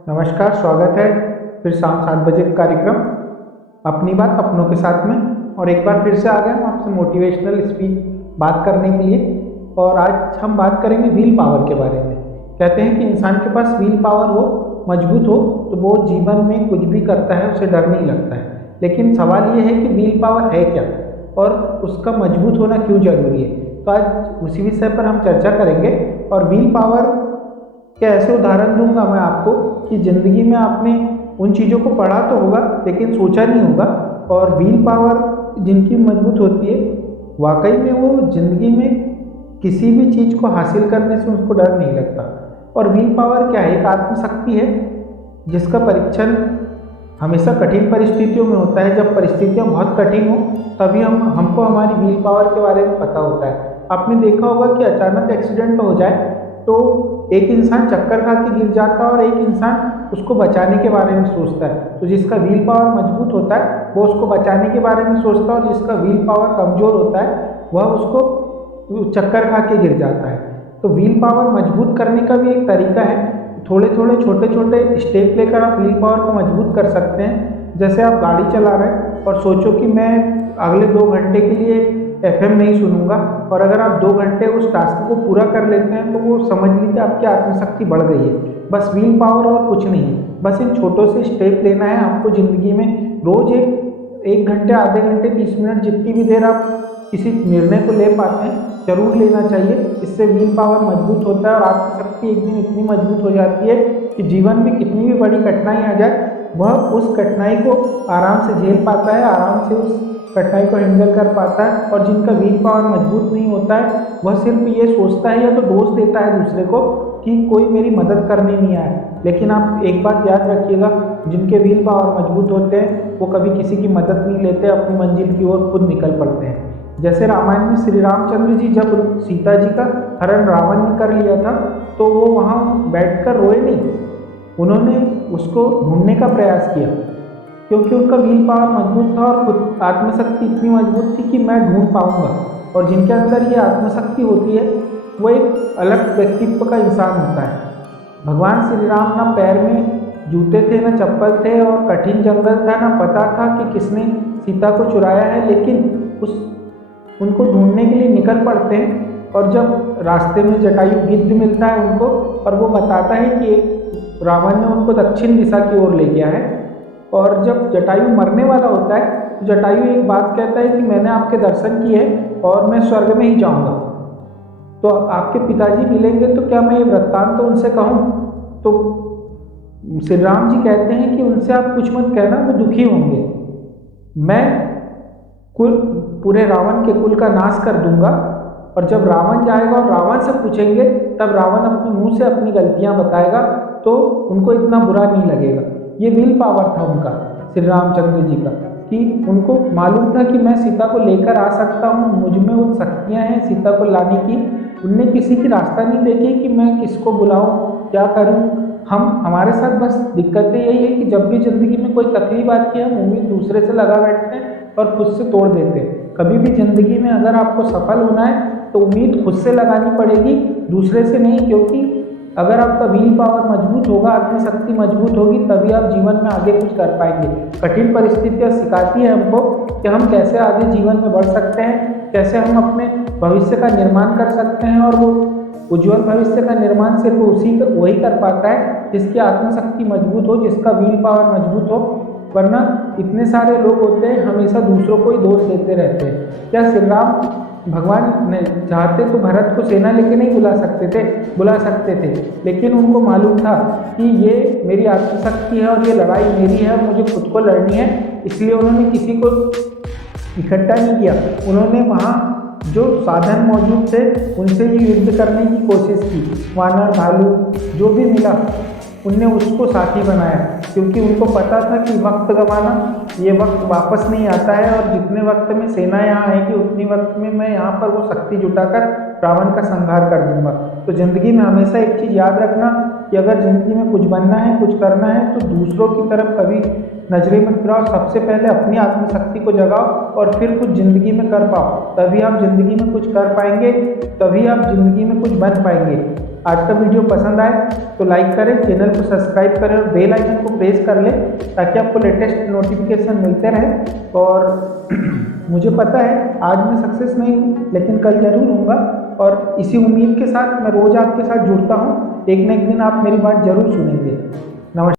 नमस्कार, स्वागत है फिर शाम 7 बजे का कार्यक्रम अपनी बात अपनों के साथ में। और एक बार फिर से आ गए हम आपसे मोटिवेशनल स्पीच बात करने के लिए। और आज हम बात करेंगे व्हील पावर के बारे में। कहते हैं कि इंसान के पास व्हील पावर हो, मजबूत हो, तो वो जीवन में कुछ भी करता है, उसे डर नहीं लगता है। लेकिन सवाल ये है कि व्हील पावर है क्या और उसका मजबूत होना क्यों जरूरी है। तो आज उसी विषय पर हम चर्चा करेंगे। और व्हील पावर के ऐसे उदाहरण दूंगा मैं आपको कि ज़िंदगी में आपने उन चीज़ों को पढ़ा तो होगा लेकिन सोचा नहीं होगा। और व्हील पावर जिनकी मजबूत होती है, वाकई में वो ज़िंदगी में किसी भी चीज़ को हासिल करने से उनको डर नहीं लगता। और व्हील पावर क्या है? एक आत्मशक्ति है जिसका परीक्षण हमेशा कठिन परिस्थितियों में होता है। जब परिस्थितियाँ बहुत कठिन हो तभी हमको हमारी व्हील पावर के बारे में पता होता है। आपने देखा होगा कि अचानक एक्सीडेंट हो जाए तो एक इंसान चक्कर खा के गिर जाता है और एक इंसान उसको बचाने के बारे में सोचता है। तो जिसका व्हील पावर मजबूत होता है वो उसको बचाने के बारे में सोचता है, और जिसका व्हील पावर कमज़ोर होता है वह उसको चक्कर खा के गिर जाता है। तो व्हील पावर मजबूत करने का भी एक तरीका है। थोड़े थोड़े छोटे छोटे स्टेप लेकर आप व्हील पावर को मजबूत कर सकते हैं। जैसे आप गाड़ी चला रहे हैं और सोचो कि मैं अगले 2 घंटे के लिए FM नहीं सुनूंगा, और अगर आप 2 घंटे उस टास्क को पूरा कर लेते हैं तो वो समझ लीजिए आपकी आत्मशक्ति बढ़ गई है। बस व्हील पावर और कुछ नहीं है, बस इन छोटों से स्टेप लेना है आपको ज़िंदगी में। रोज़ एक घंटे, आधे घंटे, 30 मिनट, जितनी भी देर आप किसी निर्णय को ले पाते हैं जरूर लेना चाहिए। इससे व्हील पावर मजबूत होता है और आत्मशक्ति एक दिन इतनी मजबूत हो जाती है कि जीवन में कितनी भी बड़ी कठिनाई आ जाए वह उस कठिनाई को आराम से झेल पाता है, आराम से उस कठिनाई को हैंडल कर पाता है। और जिनका व्हील पावर मजबूत नहीं होता है वह सिर्फ ये सोचता है या तो दोष देता है दूसरे को कि कोई मेरी मदद करने नहीं आया। लेकिन आप एक बात याद रखिएगा, जिनके व्हील पावर मजबूत होते हैं वो कभी किसी की मदद नहीं लेते, अपनी मंजिल की ओर खुद निकल पड़ते हैं। जैसे रामायण में श्री रामचंद्र जी जब सीता जी का हरण रावण ने कर लिया था तो वो वहाँ बैठकर रोए नहीं, उन्होंने उसको ढूंढने का प्रयास किया, क्योंकि उनका व्हील पावर मजबूत था और खुद आत्मशक्ति इतनी मजबूत थी कि मैं ढूंढ पाऊंगा। और जिनके अंदर ये आत्मशक्ति होती है वो एक अलग व्यक्तित्व का इंसान होता है। भगवान श्री राम ना पैर में जूते थे, ना चप्पल थे, और कठिन जंगल था, ना पता था कि किसने सीता को चुराया है, लेकिन उनको ढूंढने के लिए निकल पड़ते हैं। और जब रास्ते में जटायु गिद्ध मिलता है उनको, और वो बताता है कि एक रावण ने उनको दक्षिण दिशा की ओर ले गया है। और जब जटायु मरने वाला होता है तो जटायु एक बात कहता है कि मैंने आपके दर्शन किए और मैं स्वर्ग में ही जाऊंगा, तो आपके पिताजी मिलेंगे तो क्या मैं ये वृत्तांत तो उनसे कहूँ? तो श्री राम जी कहते हैं कि उनसे आप कुछ मत कहना, वो दुखी होंगे। मैं कुल पूरे रावण के कुल का नाश कर दूंगा, और जब रावण जाएगा और रावण से पूछेंगे तब रावण अपने मुंह से अपनी गलतियां बताएगा, तो उनको इतना बुरा नहीं लगेगा। ये व्हील पावर था उनका, श्री रामचंद्र जी का, कि उनको मालूम था कि मैं सीता को लेकर आ सकता हूँ, मुझ में वो शक्तियाँ हैं सीता को लाने की। उनने किसी की रास्ता नहीं देखी कि मैं किसको बुलाऊँ, क्या करूँ। हमारे साथ बस दिक्कतें यही है कि जब भी ज़िंदगी में कोई तकलीफ आती है हम उम्मीद दूसरे से लगा बैठते हैं और खुद से तोड़ देते हैं। कभी भी ज़िंदगी में अगर आपको सफल होना है तो उम्मीद खुद से लगानी पड़ेगी, दूसरे से नहीं। क्योंकि अगर आपका व्हील पावर मजबूत होगा, आत्मशक्ति मजबूत होगी, तभी आप जीवन में आगे कुछ कर पाएंगे। कठिन परिस्थितियाँ सिखाती है हमको कि हम कैसे आगे जीवन में बढ़ सकते हैं, कैसे हम अपने भविष्य का निर्माण कर सकते हैं। और वो उज्जवल भविष्य का निर्माण सिर्फ वही कर पाता है जिसकी आत्मशक्ति मजबूत हो, जिसका व्हील पावर मजबूत हो। वरना इतने सारे लोग होते हैं हमेशा दूसरों को ही दोष देते रहते हैं। क्या श्री राम भगवान ने चाहते तो भरत को सेना लेके नहीं बुला सकते थे, लेकिन उनको मालूम था कि ये मेरी आत्मशक्ति है और ये लड़ाई मेरी है और मुझे खुद को लड़नी है, इसलिए उन्होंने किसी को इकट्ठा नहीं किया। उन्होंने वहाँ जो साधन मौजूद थे उनसे ही युद्ध करने की कोशिश की। वानर, भालू जो भी मिला उनने उसको साथी बनाया, क्योंकि उनको पता था कि वक्त गंवाना, ये वक्त वापस नहीं आता है, और जितने वक्त में सेना यहाँ आएगी उतनी वक्त में मैं यहाँ पर वो शक्ति जुटाकर रावण का संहार कर दूंगा। तो ज़िंदगी में हमेशा एक चीज़ याद रखना कि अगर ज़िंदगी में कुछ बनना है, कुछ करना है, तो दूसरों की तरफ कभी नजरें मत गिराओ। सबसे पहले अपनी आत्मशक्ति को जगाओ और फिर कुछ ज़िंदगी में कर पाओ, तभी आप ज़िंदगी में कुछ कर पाएंगे, तभी आप ज़िंदगी में कुछ बन पाएंगे। आज का वीडियो पसंद आए तो लाइक करें, चैनल को सब्सक्राइब करें और बेल आइकन को प्रेस कर लें ताकि आपको लेटेस्ट नोटिफिकेशन मिलते रहें। और मुझे पता है आज मैं सक्सेस नहीं हूँ, लेकिन कल जरूर हूँगा, और इसी उम्मीद के साथ मैं रोज़ आपके साथ जुड़ता हूँ। एक न एक दिन आप मेरी बात जरूर सुनेंगे।